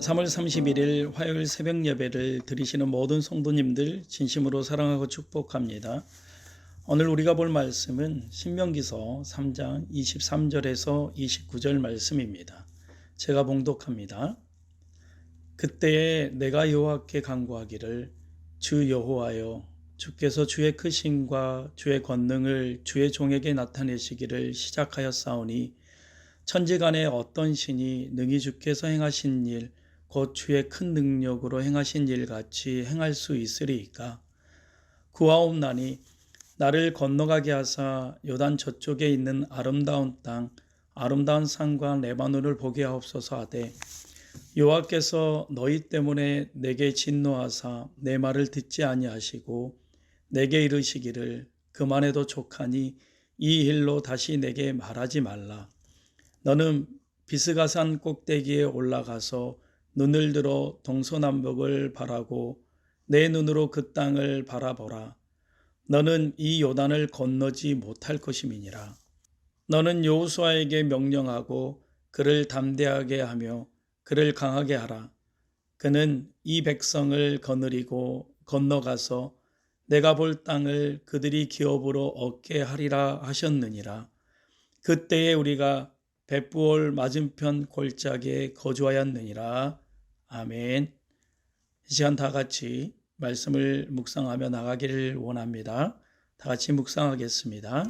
3월 31일 화요일 새벽 예배를 드리시는 모든 성도님들 진심으로 사랑하고 축복합니다. 오늘 우리가 볼 말씀은 신명기서 3장 23절에서 29절 말씀입니다. 제가 봉독합니다. 그때에 내가 여호와께 간구하기를 주 여호와여, 주께서 주의 크심과 주의 권능을 주의 종에게 나타내시기를 시작하였사오니 천지간에 어떤 신이 능히 주께서 행하신 일 곧 주의 큰 능력으로 행하신 일 같이 행할 수 있으리이까. 구하옵나니 나를 건너가게 하사 요단 저쪽에 있는 아름다운 땅 아름다운 산과 레바논을 보게 하옵소서 하되, 여호와께서 너희 때문에 내게 진노하사 내 말을 듣지 아니하시고 내게 이르시기를 그만해도 족하니 이 일로 다시 내게 말하지 말라. 너는 비스가산 꼭대기에 올라가서 눈을 들어 동서남북을 바라고 내 눈으로 그 땅을 바라보라. 너는 이 요단을 건너지 못할 것임이니라. 너는 여호수아에게 명령하고 그를 담대하게 하며 그를 강하게 하라. 그는 이 백성을 거느리고 건너가서 내가 볼 땅을 그들이 기업으로 얻게 하리라 하셨느니라. 그때에 우리가 벳부올 맞은편 골짜기에 거주하였느니라. 아멘. 이 시간 다 같이 말씀을 묵상하며 나가기를 원합니다. 다 같이 묵상하겠습니다.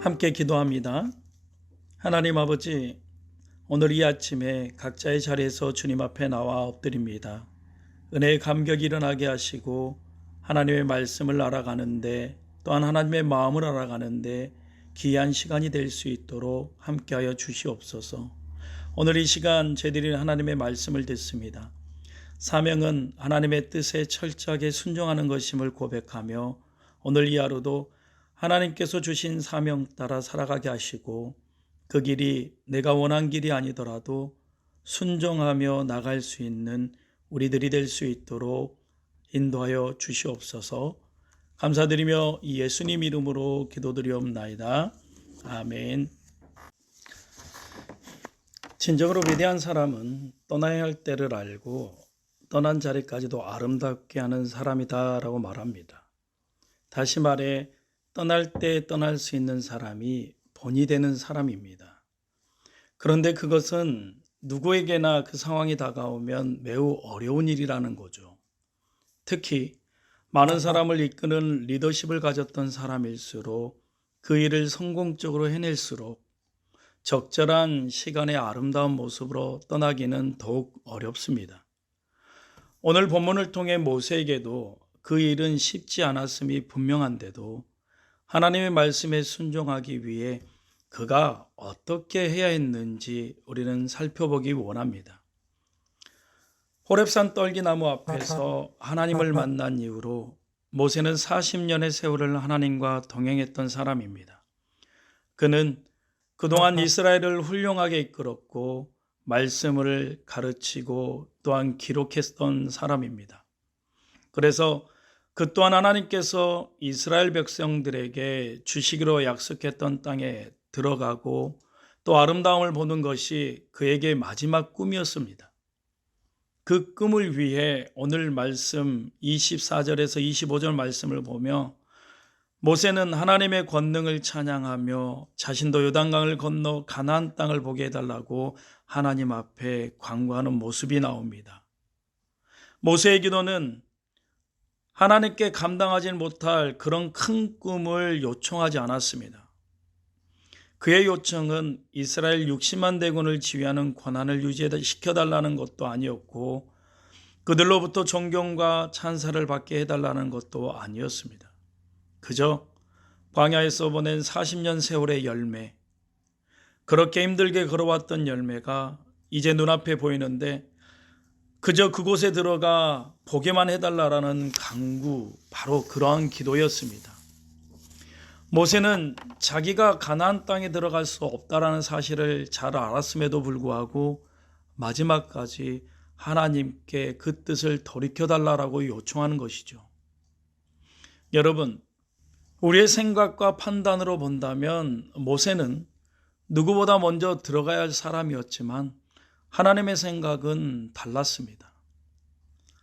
함께 기도합니다. 하나님 아버지, 오늘 이 아침에 각자의 자리에서 주님 앞에 나와 엎드립니다. 은혜의 감격이 일어나게 하시고 하나님의 말씀을 알아가는데, 또한 하나님의 마음을 알아가는데 귀한 시간이 될 수 있도록 함께하여 주시옵소서. 오늘 이 시간 저희들이 하나님의 말씀을 듣습니다. 사명은 하나님의 뜻에 철저하게 순종하는 것임을 고백하며, 오늘 이 하루도 하나님께서 주신 사명 따라 살아가게 하시고, 그 길이 내가 원한 길이 아니더라도 순종하며 나갈 수 있는 우리들이 될 수 있도록 인도하여 주시옵소서. 감사드리며 예수님 이름으로 기도드리옵나이다. 아멘. 진정으로 위대한 사람은 떠나야 할 때를 알고 떠난 자리까지도 아름답게 하는 사람이다라고 말합니다. 다시 말해, 떠날 때 떠날 수 있는 사람이 본이 되는 사람입니다. 그런데 그것은 누구에게나 그 상황이 다가오면 매우 어려운 일이라는 거죠. 특히 많은 사람을 이끄는 리더십을 가졌던 사람일수록 그 일을 성공적으로 해낼수록 적절한 시간의 아름다운 모습으로 떠나기는 더욱 어렵습니다. 오늘 본문을 통해 모세에게도 그 일은 쉽지 않았음이 분명한데도 하나님의 말씀에 순종하기 위해 그가 어떻게 해야 했는지 우리는 살펴보기 원합니다. 호렙산 떨기나무 앞에서 하나님을 만난 이후로 모세는 40년의 세월을 하나님과 동행했던 사람입니다. 그는 그동안 이스라엘을 훌륭하게 이끌었고 말씀을 가르치고 또한 기록했던 사람입니다. 그래서 그 또한 하나님께서 이스라엘 백성들에게 주시기로 약속했던 땅에 들어가고 또 아름다움을 보는 것이 그에게 마지막 꿈이었습니다. 그 꿈을 위해 오늘 말씀 24절에서 25절 말씀을 보며 모세는 하나님의 권능을 찬양하며 자신도 요단강을 건너 가나안 땅을 보게 해달라고 하나님 앞에 간구하는 모습이 나옵니다. 모세의 기도는 하나님께 감당하지 못할 그런 큰 꿈을 요청하지 않았습니다. 그의 요청은 이스라엘 60만 대군을 지휘하는 권한을 유지시켜달라는 것도 아니었고 그들로부터 존경과 찬사를 받게 해달라는 것도 아니었습니다. 그저 광야에서 보낸 40년 세월의 열매, 그렇게 힘들게 걸어왔던 열매가 이제 눈앞에 보이는데 그저 그곳에 들어가 보게만 해달라는 간구, 바로 그러한 기도였습니다. 모세는 자기가 가나안 땅에 들어갈 수 없다라는 사실을 잘 알았음에도 불구하고 마지막까지 하나님께 그 뜻을 돌이켜달라고 요청하는 것이죠. 여러분, 우리의 생각과 판단으로 본다면 모세는 누구보다 먼저 들어가야 할 사람이었지만 하나님의 생각은 달랐습니다.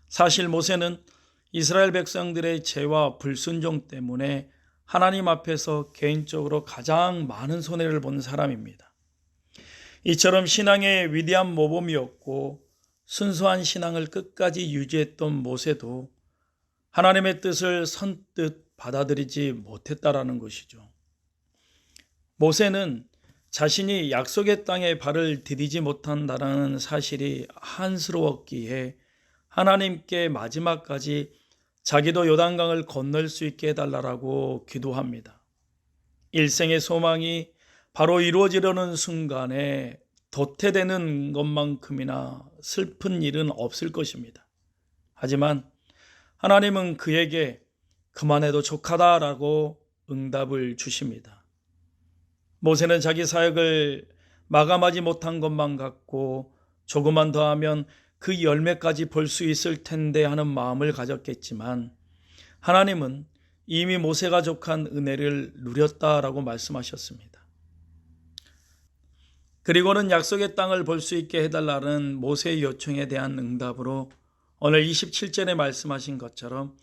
사실 모세는 이스라엘 백성들의 죄와 불순종 때문에 하나님 앞에서 개인적으로 가장 많은 손해를 본 사람입니다. 이처럼 신앙의 위대한 모범이었고 순수한 신앙을 끝까지 유지했던 모세도 하나님의 뜻을 선뜻 받아들이지 못했다라는 것이죠. 모세는 자신이 약속의 땅에 발을 디디지 못한다는 사실이 한스러웠기에 하나님께 마지막까지 자기도 요단강을 건널 수 있게 해달라고 기도합니다. 일생의 소망이 바로 이루어지려는 순간에 도태되는 것만큼이나 슬픈 일은 없을 것입니다. 하지만 하나님은 그에게 그만해도 족하다라고 응답을 주십니다. 모세는 자기 사역을 마감하지 못한 것만 같고 조금만 더 하면 그 열매까지 볼 수 있을 텐데 하는 마음을 가졌겠지만 하나님은 이미 모세가 족한 은혜를 누렸다라고 말씀하셨습니다. 그리고는 약속의 땅을 볼 수 있게 해달라는 모세의 요청에 대한 응답으로 오늘 27절에 말씀하신 것처럼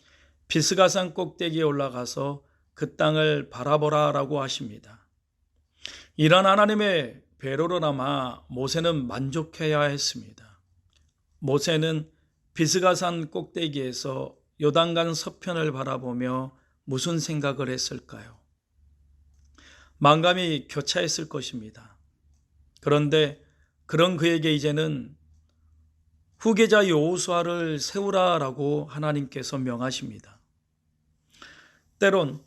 비스가산 꼭대기에 올라가서 그 땅을 바라보라라고 하십니다. 이런 하나님의 배로로나마 모세는 만족해야 했습니다. 모세는 비스가산 꼭대기에서 요단강 서편을 바라보며 무슨 생각을 했을까요? 만감이 교차했을 것입니다. 그런데 그런 그에게 이제는 후계자 여호수아를 세우라라고 하나님께서 명하십니다. 때론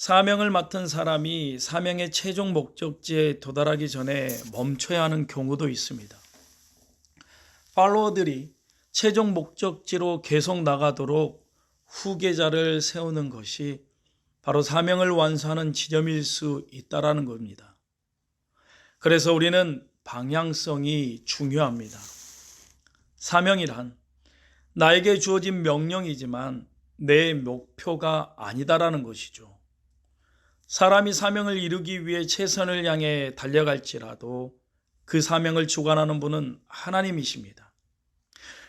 사명을 맡은 사람이 사명의 최종 목적지에 도달하기 전에 멈춰야 하는 경우도 있습니다. 팔로워들이 최종 목적지로 계속 나가도록 후계자를 세우는 것이 바로 사명을 완수하는 지점일 수 있다라는 겁니다. 그래서 우리는 방향성이 중요합니다. 사명이란 나에게 주어진 명령이지만 내 목표가 아니다라는 것이죠. 사람이 사명을 이루기 위해 최선을 향해 달려갈지라도 그 사명을 주관하는 분은 하나님이십니다.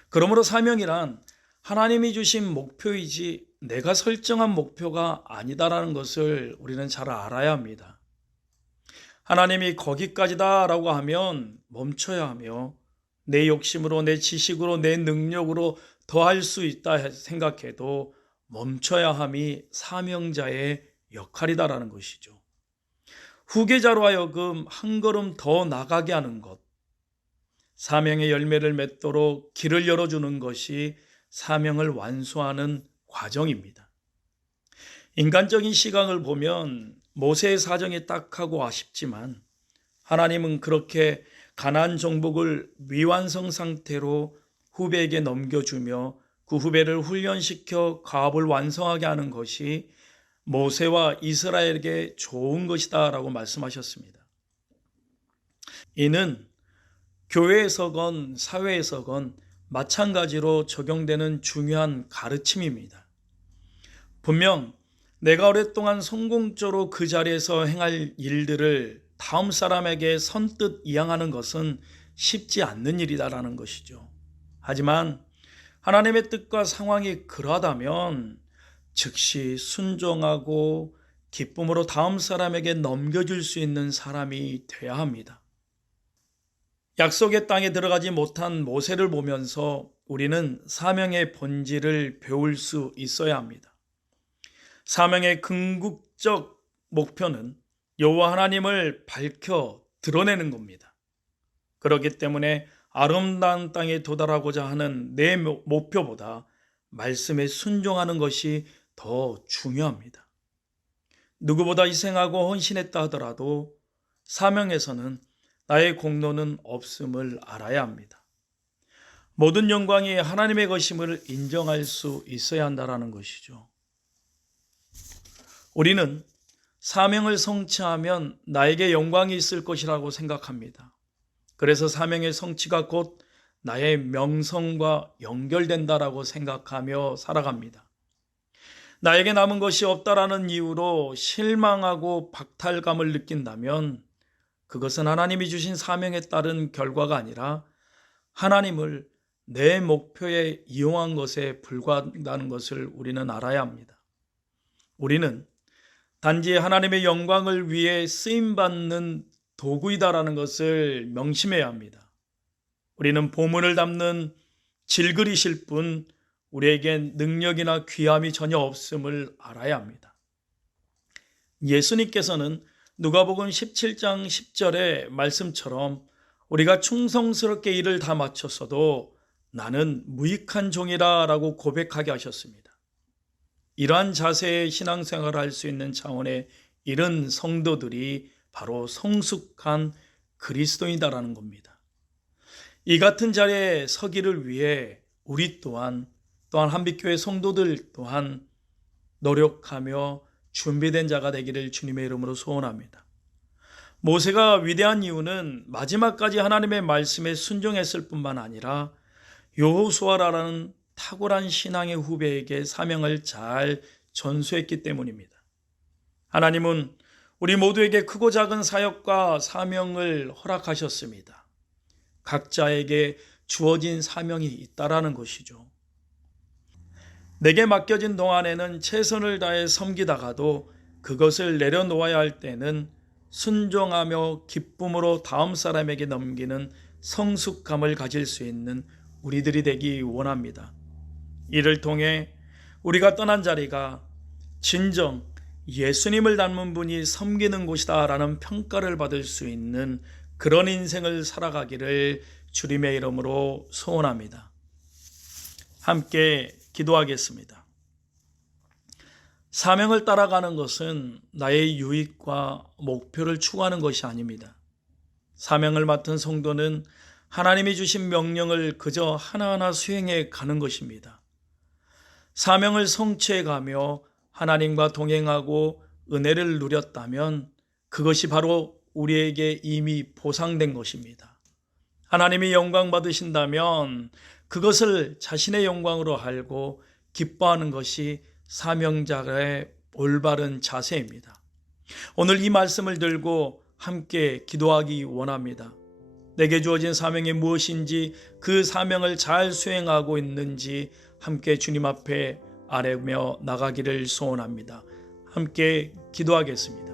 그러므로 사명이란 하나님이 주신 목표이지 내가 설정한 목표가 아니다라는 것을 우리는 잘 알아야 합니다. 하나님이 거기까지다라고 하면 멈춰야 하며 내 욕심으로, 내 지식으로, 내 능력으로 더 할 수 있다 생각해도 멈춰야 함이 사명자의 역할이다라는 것이죠. 후계자로 하여금 한 걸음 더 나가게 하는 것, 사명의 열매를 맺도록 길을 열어주는 것이 사명을 완수하는 과정입니다. 인간적인 시각을 보면 모세의 사정이 딱하고 아쉽지만 하나님은 그렇게 가나안 정복을 미완성 상태로 후배에게 넘겨주며 그 후배를 훈련시켜 가업을 완성하게 하는 것이 모세와 이스라엘에게 좋은 것이다 라고 말씀하셨습니다. 이는 교회에서건 사회에서건 마찬가지로 적용되는 중요한 가르침입니다. 분명 내가 오랫동안 성공적으로 그 자리에서 행할 일들을 다음 사람에게 선뜻 이양하는 것은 쉽지 않는 일이다라는 것이죠. 하지만 하나님의 뜻과 상황이 그러하다면 즉시 순종하고 기쁨으로 다음 사람에게 넘겨줄 수 있는 사람이 되어야 합니다. 약속의 땅에 들어가지 못한 모세를 보면서 우리는 사명의 본질을 배울 수 있어야 합니다. 사명의 궁극적 목표는 여호와 하나님을 밝혀 드러내는 겁니다. 그렇기 때문에 아름다운 땅에 도달하고자 하는 내 목표보다 말씀에 순종하는 것이 더 중요합니다. 누구보다 희생하고 헌신했다 하더라도 사명에서는 나의 공로는 없음을 알아야 합니다. 모든 영광이 하나님의 것임을 인정할 수 있어야 한다는 것이죠. 우리는 사명을 성취하면 나에게 영광이 있을 것이라고 생각합니다. 그래서 사명의 성취가 곧 나의 명성과 연결된다라고 생각하며 살아갑니다. 나에게 남은 것이 없다라는 이유로 실망하고 박탈감을 느낀다면 그것은 하나님이 주신 사명에 따른 결과가 아니라 하나님을 내 목표에 이용한 것에 불과하다는 것을 우리는 알아야 합니다. 우리는 단지 하나님의 영광을 위해 쓰임받는 도구이다라는 것을 명심해야 합니다. 우리는 보물을 담는 질그리실 뿐 우리에겐 능력이나 귀함이 전혀 없음을 알아야 합니다. 예수님께서는 누가복음 17장 10절의 말씀처럼 우리가 충성스럽게 일을 다 마쳤어도 나는 무익한 종이라 라고 고백하게 하셨습니다. 이러한 자세의 신앙생활을 할 수 있는 차원의 이런 성도들이 바로 성숙한 그리스도인이다라는 겁니다. 이 같은 자리에 서기를 위해 우리 또한 한빛교회 성도들 또한 노력하며 준비된 자가 되기를 주님의 이름으로 소원합니다. 모세가 위대한 이유는 마지막까지 하나님의 말씀에 순종했을 뿐만 아니라 여호수아라는 탁월한 신앙의 후배에게 사명을 잘 전수했기 때문입니다. 하나님은 우리 모두에게 크고 작은 사역과 사명을 허락하셨습니다. 각자에게 주어진 사명이 있다라는 것이죠. 내게 맡겨진 동안에는 최선을 다해 섬기다가도 그것을 내려놓아야 할 때는 순종하며 기쁨으로 다음 사람에게 넘기는 성숙감을 가질 수 있는 우리들이 되기 원합니다. 이를 통해 우리가 떠난 자리가 진정 예수님을 닮은 분이 섬기는 곳이다라는 평가를 받을 수 있는 그런 인생을 살아가기를 주님의 이름으로 소원합니다. 함께 기도하겠습니다. 사명을 따라가는 것은 나의 유익과 목표를 추구하는 것이 아닙니다. 사명을 맡은 성도는 하나님이 주신 명령을 그저 하나하나 수행해 가는 것입니다. 사명을 성취해 가며 하나님과 동행하고 은혜를 누렸다면 그것이 바로 우리에게 이미 보상된 것입니다. 하나님이 영광 받으신다면 그것을 자신의 영광으로 알고 기뻐하는 것이 사명자의 올바른 자세입니다. 오늘 이 말씀을 들고 함께 기도하기 원합니다. 내게 주어진 사명이 무엇인지 그 사명을 잘 수행하고 있는지 함께 주님 앞에 아뢰며 나가기를 소원합니다. 함께 기도하겠습니다.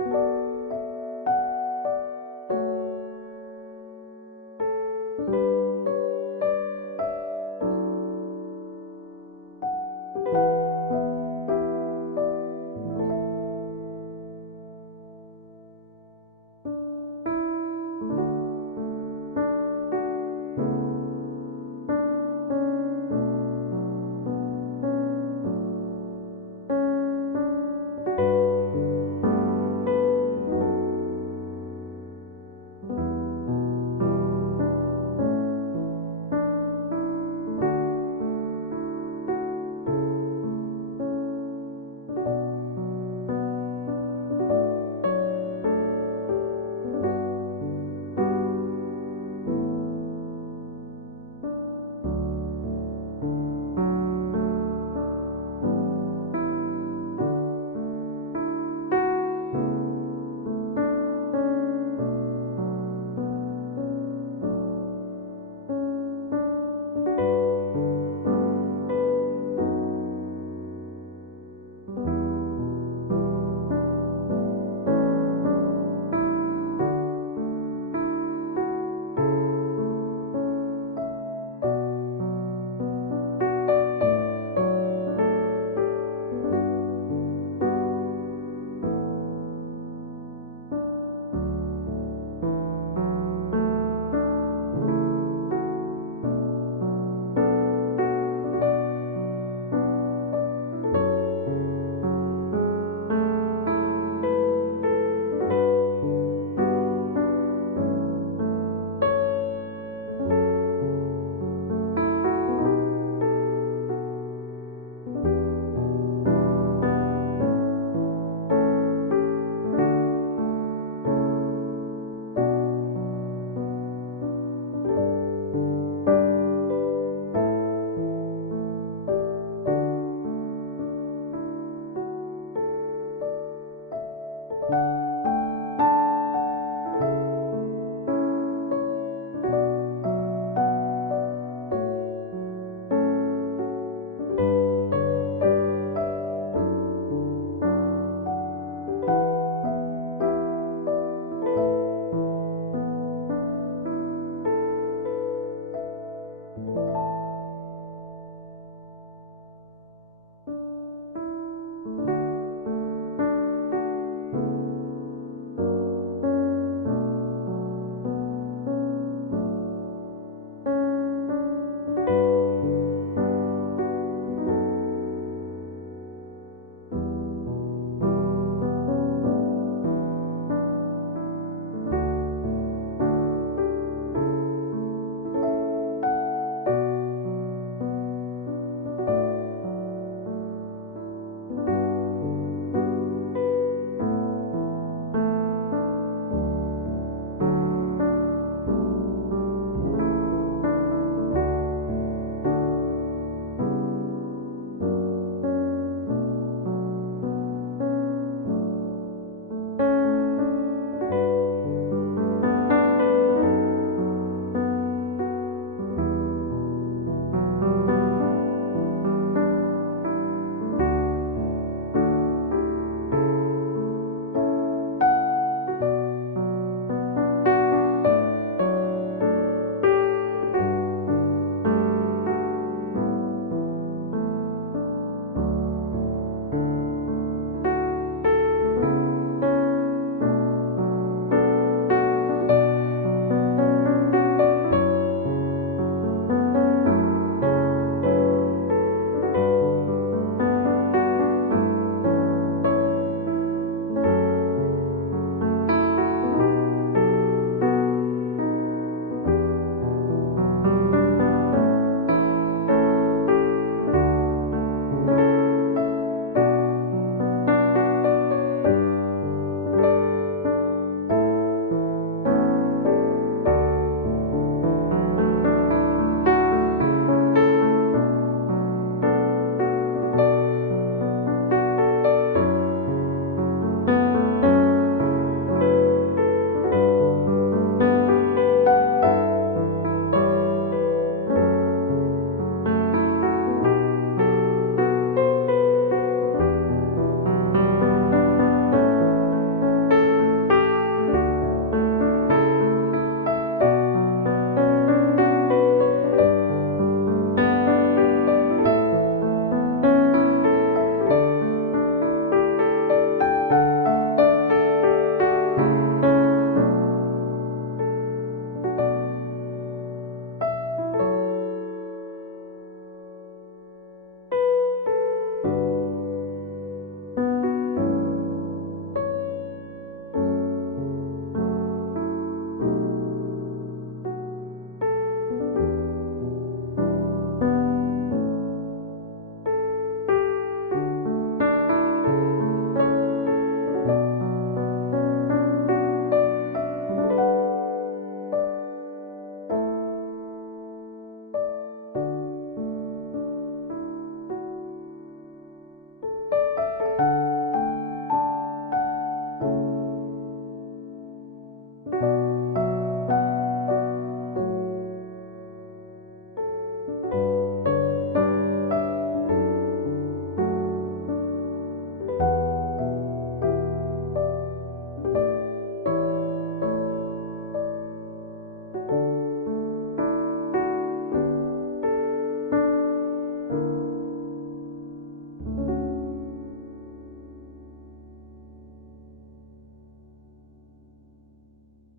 you.